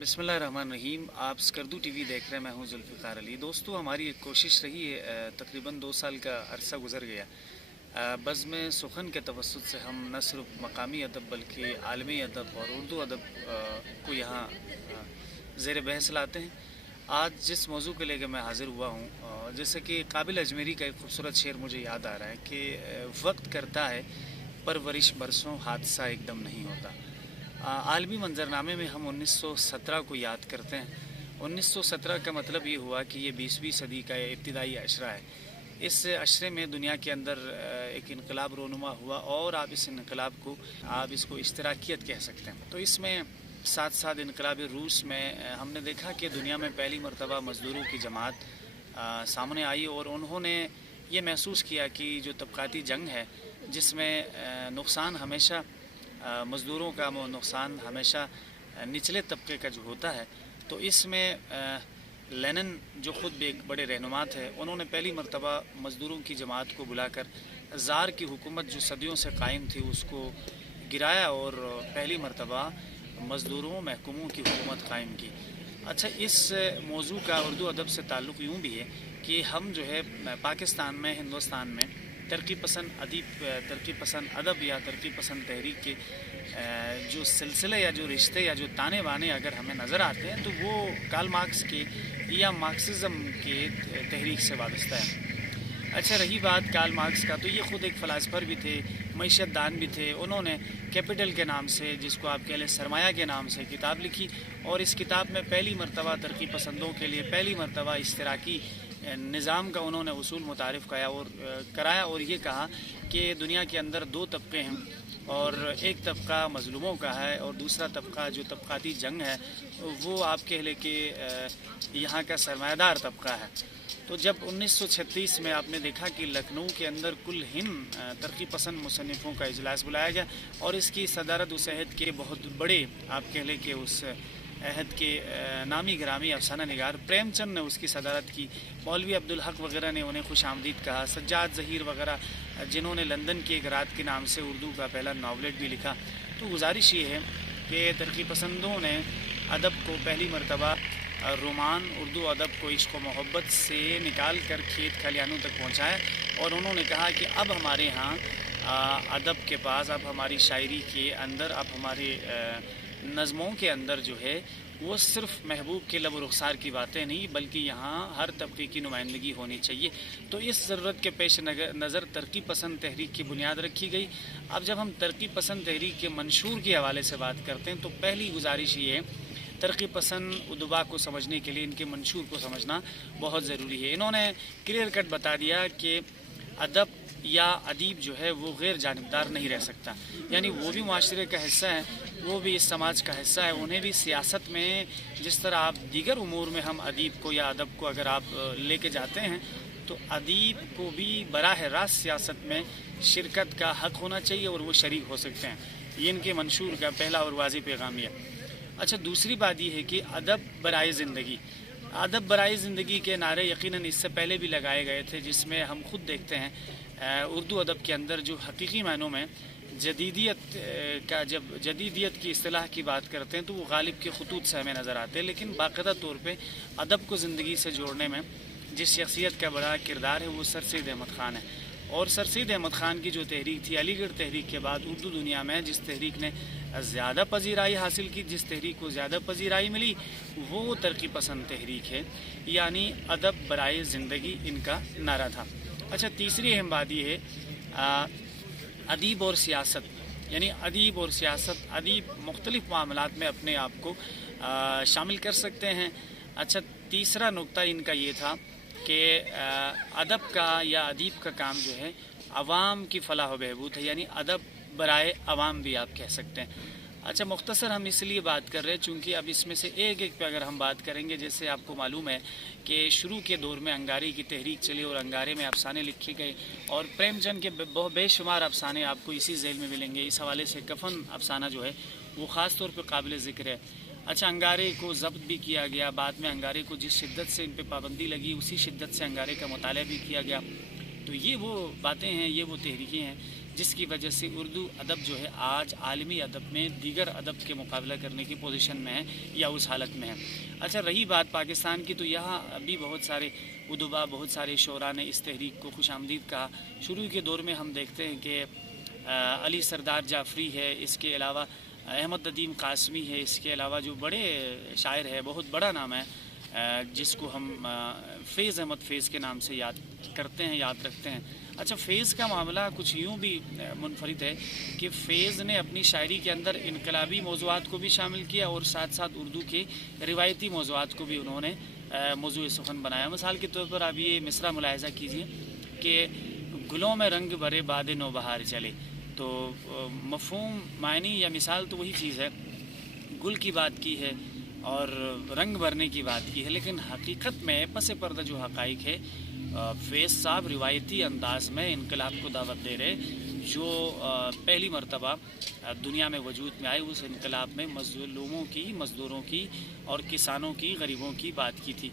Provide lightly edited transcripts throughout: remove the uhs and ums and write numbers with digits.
बिस्मिल्लाहिर्रहमानिर्रहीम। आप स्कर्दू टीवी देख रहे हैं। मैं हूं जुल्फ़िकार अली। दोस्तों, हमारी एक कोशिश रही है, तकरीबन 2 साल का अरसा गुज़र गया। बज़्म सुख़न के तवस्सुत से हम न सिर्फ मकामी अदब बल्कि आलमी अदब और उर्दू अदब को यहाँ ज़ेर बहस लाते हैं। आज जिस मौजू को लेकर मैं हाज़िर हुआ हूँ, जैसे कि काबिल अजमेरी का एक खूबसूरत शेर मुझे याद आ रहा है कि वक्त करता है परवरिश बरसों, हादसा एकदम नहीं होता। आलमी मंजरनामे में हम 1917 को याद करते हैं। 1917 का मतलब ये हुआ कि ये 20वीं सदी का इब्तिदाई अशरा है। इस अशरे में दुनिया के अंदर एक इनकलाब रोनुमा हुआ और आप इस इनकलाब को इसको इश्तराकियत कह सकते हैं। तो इसमें साथ साथ इनकलाब रूस में हमने देखा कि दुनिया में पहली मरतबा मज़दूरों की जमात सामने आई और उन्होंने ये महसूस किया कि जो तबक़ाती जंग है, जिसमें नुकसान हमेशा मज़दूरों का नुकसान हमेशा निचले तबके का जो होता है, तो इसमें लेनिन जो ख़ुद भी एक बड़े रहनुमा थे, उन्होंने पहली मरतबा मज़दूरों की जमात को बुलाकर ज़ार की हुकूमत जो सदियों से कायम थी उसको गिराया और पहली मरतबा मज़दूरों महकूमों की हुकूमत कायम की। अच्छा, इस मौजू का उर्दू अदब से ताल्लुक़ यूँ भी है कि हम जो है पाकिस्तान में, हिंदुस्तान में तरक्की पसंद अदब या तरक्की पसंद तहरीक के जो सिलसिले या जो रिश्ते या जो ताने बाने अगर हमें नज़र आते हैं तो वो कार्ल मार्क्स के या मार्क्सिज़म के तहरीक से वाबस्ता है। अच्छा, रही बात कार्ल मार्क्स का, तो ये ख़ुद एक फ़िलासफ़र भी थे, मईशत दान भी थे। उन्होंने कैपिटल के नाम से, जिसको आप कह लें सरमाया के नाम से, किताब लिखी और इस किताब में पहली मरतबा तरक्की पसंदों के लिए पहली मरतबा इश्तराकी निज़ाम का उन्होंने उसूल मुतारिफ़ कराया और ये कहा कि दुनिया के अंदर 2 तबके हैं और एक तबका मज़लूमों का है और दूसरा तबका जो तबक़ाती जंग है वो आप कह लें कि यहाँ का सरमायादार तबका है। तो जब 1936 में आपने देखा कि लखनऊ के अंदर कुल हिंद तरक्की पसंद मुसन्निफ़ों का इजलास बुलाया गया और इसकी सदारत उस अहद के बहुत बड़े आप कह लें कि उस अहद के नामी ग्रामी अफसाना निगार प्रेमचंद ने उसकी सदारत की। मौलवी अब्दुल हक वग़ैरह ने उन्हें खुश आमदीद कहा। सज्जाद ज़हीर वग़ैरह जिन्होंने लंदन की एक रात के नाम से उर्दू का पहला नावलेट भी लिखा। तो गुजारिश ये है कि तरक्की पसंदों ने अदब को पहली मरतबा रोमान उर्दू अदब को इश्क़ व मोहब्बत से निकाल कर खेत खलियानों तक पहुँचाया और उन्होंने कहा कि अब हमारे यहाँ अदब के पास, अब हमारी शायरी के अंदर, अब हमारे नज़मों के अंदर जो है वो सिर्फ़ महबूब के लब रुखसार की बातें नहीं बल्कि यहाँ हर तबके की नुमाइंदगी होनी चाहिए। तो इस ज़रूरत के पेश नज़र तरक्की पसंद तहरीक की बुनियाद रखी गई। अब जब हम तरक्की पसंद तहरीक के मंशूर के हवाले से बात करते हैं तो पहली गुजारिश ये है, तरक्की पसंद उदबा को समझने के लिए इनके मंशूर को समझना बहुत ज़रूरी है। इन्होंने क्लियर कट बता दिया कि अदब या अदीब जो है वो गैर जानिबदार नहीं रह सकता, यानी वो भी माशरे का हिस्सा है, वो भी इस समाज का हिस्सा है। उन्हें भी सियासत में जिस तरह आप दीगर उमूर में हम अदीब को या अदब को अगर आप लेके जाते हैं तो अदीब को भी बराह रास्त सियासत में शिरकत का हक़ होना चाहिए और वो शरीक हो सकते हैं। ये इनके मंशूर का पहला और वाज़िह पैगाम है। अच्छा, दूसरी बात ये है कि अदब बराए ज़िंदगी, अदब बराए ज़िंदगी के नारे यकीनन इससे पहले भी लगाए गए थे, जिसमें हम खुद देखते हैं उर्दू अदब के अंदर जो हकीकी मायनों में जदीदियत की इस्तिलाह की बात करते हैं तो वो गालिब के खतूत से हमें नज़र आते हैं, लेकिन बाकायदा तौर पे अदब को ज़िंदगी से जोड़ने में जिस शख्सियत का बड़ा किरदार है वो सर सैयद अहमद ख़ान है। और सर सैयद अहमद ख़ान की जो तहरीक थी, अलीगढ़ तहरीक के बाद उर्दू दुनिया में जिस तहरीक ने ज़्यादा पजीराई हासिल की, जिस तहरीक को ज़्यादा पजीराई मिली, वो तरक्की पसंद तहरीक है, यानी अदब बराए ज़िंदगी इनका नारा था। अच्छा, तीसरी अहम बात ये है अदीब और सियासत, यानी अदीब और सियासत, अदीब मुख्तलिफ़ मामलात में अपने आप को शामिल कर सकते हैं। अच्छा, तीसरा नुक्ता इनका ये था कि अदब का या अदीब का काम जो है अवाम की फ़लाह व बहबूद है, यानी अदब बराए अवाम भी आप कह सकते हैं। अच्छा, मुख्तसर हम इसलिए बात कर रहे हैं चूँकि अब इसमें से एक एक पे अगर हम बात करेंगे, जैसे आपको मालूम है कि शुरू के दौर में अंगारे की तहरीक चली और अंगारे में अफसाने लिखे गए और प्रेमचंद के बेशुमार अफसाने आपको इसी झेल में मिलेंगे। इस हवाले से कफन अफसाना जो है वो ख़ास तौर पर काबिल ज़िक्र है। अच्छा, अंगारे को ज़ब्त भी किया गया, बाद में अंगारे को जिस शिद्दत से इन पर पाबंदी लगी उसी शिद्दत से अंगारे का मुताला भी किया गया। तो ये वो बातें हैं, ये वो तहरीकें हैं جس کی وجہ سے اردو ادب جو ہے آج عالمی ادب میں دیگر ادب کے مقابلہ کرنے کی پوزیشن میں ہے یا اس حالت میں ہے۔ اچھا رہی بات پاکستان کی، تو یہاں ابھی بہت سارے ادبا، بہت سارے شعراء نے اس تحریک کو خوش آمدید کہا۔ شروع کے دور میں ہم دیکھتے ہیں کہ علی سردار جعفری ہے، اس کے علاوہ احمد ندیم قاسمی ہے، اس کے علاوہ جو بڑے شاعر ہے، بہت بڑا نام ہے جس کو ہم فیض احمد فیض کے نام سے یاد کرتے ہیں، یاد رکھتے ہیں۔ اچھا فیض کا معاملہ کچھ یوں بھی منفرد ہے کہ فیض نے اپنی شاعری کے اندر انقلابی موضوعات کو بھی شامل کیا اور ساتھ ساتھ اردو کے روایتی موضوعات کو بھی انہوں نے موضوع سخن بنایا۔ مثال کے طور پر آپ یہ مصرع ملاحظہ کیجئے کہ گلوں میں رنگ بھرے باد نوبہار چلے، تو مفہوم، معنی یا مثال تو وہی چیز ہے، گل کی بات کی ہے اور رنگ بھرنے کی بات کی ہے، لیکن حقیقت میں پس پردہ جو حقائق ہے، فیض صاحب روایتی انداز میں انقلاب کو دعوت دے رہے، جو پہلی مرتبہ دنیا میں وجود میں آئے۔ اس انقلاب میں مظلوموں کی، مزدوروں کی اور کسانوں کی، غریبوں کی بات کی تھی۔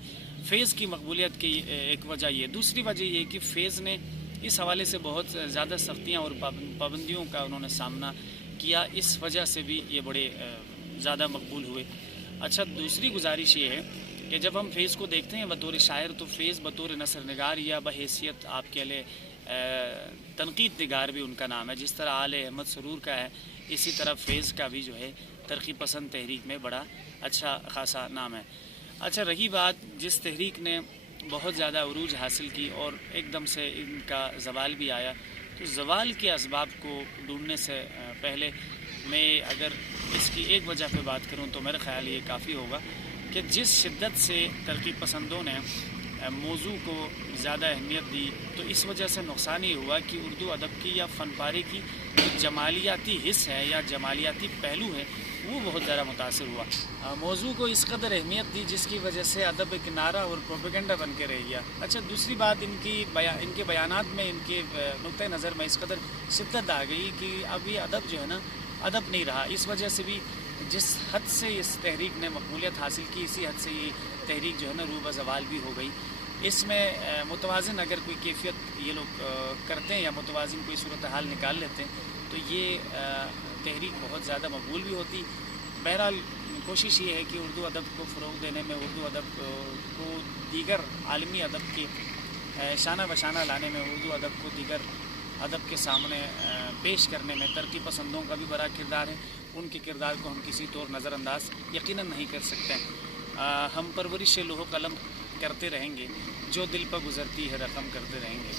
فیض کی مقبولیت کی ایک وجہ یہ، دوسری وجہ یہ کہ فیض نے اس حوالے سے بہت زیادہ سختیاں اور پابندیوں کا انہوں نے سامنا کیا، اس وجہ سے بھی یہ بڑے زیادہ مقبول ہوئے۔ اچھا دوسری گزارش یہ ہے کہ جب ہم فیض کو دیکھتے ہیں بطور شاعر، تو فیض بطور نثر نگار یا بحیثیت آپ کے لئے تنقید نگار بھی ان کا نام ہے، جس طرح آل احمد سرور کا ہے، اسی طرح فیض کا بھی جو ہے ترقی پسند تحریک میں بڑا اچھا خاصا نام ہے۔ اچھا رہی بات جس تحریک نے بہت زیادہ عروج حاصل کی اور ایک دم سے ان کا زوال بھی آیا، تو زوال کے اسباب کو ڈھونڈنے سے پہلے میں اگر اس کی ایک وجہ پہ بات کروں تو میرا خیال یہ کافی ہوگا کہ جس شدت سے ترقی پسندوں نے موضوع کو زیادہ اہمیت دی، تو اس وجہ سے نقصان یہ ہوا کہ اردو ادب کی یا فن پارے کی جو جمالیاتی حص ہے یا جمالیاتی پہلو ہے، وہ بہت زیادہ متاثر ہوا۔ موضوع کو اس قدر اہمیت دی جس کی وجہ سے ادب ایک نعرہ اور پروپیگنڈا بن کے رہ گیا۔ اچھا دوسری بات ان کے بیانات میں، ان کے نقطۂ نظر میں اس قدر شدت آ گئی کہ اب یہ ادب جو ہے نا، ادب نہیں رہا۔ اس وجہ سے بھی جس حد سے اس تحریک نے مقبولیت حاصل کی، اسی حد سے یہ تحریک جو ہے نا روبہ زوال بھی ہو گئی۔ اس میں متوازن اگر کوئی کیفیت یہ لوگ کرتے ہیں یا متوازن کوئی صورتحال نکال لیتے ہیں تو یہ تحریک بہت زیادہ مقبول بھی ہوتی۔ بہرحال کوشش یہ ہے کہ اردو ادب کو فروغ دینے میں، اردو ادب کو دیگر عالمی ادب کے شانہ بشانہ لانے میں، اردو ادب کو دیگر ادب کے سامنے پیش کرنے میں ترقی پسندوں کا بھی بڑا کردار ہے۔ ان کے کردار کو ہم کسی طور نظر انداز یقیناً نہیں کر سکتے ہیں۔ ہم پرورش لوح قلم کرتے رہیں گے، جو دل پر گزرتی ہے رقم کرتے رہیں گے۔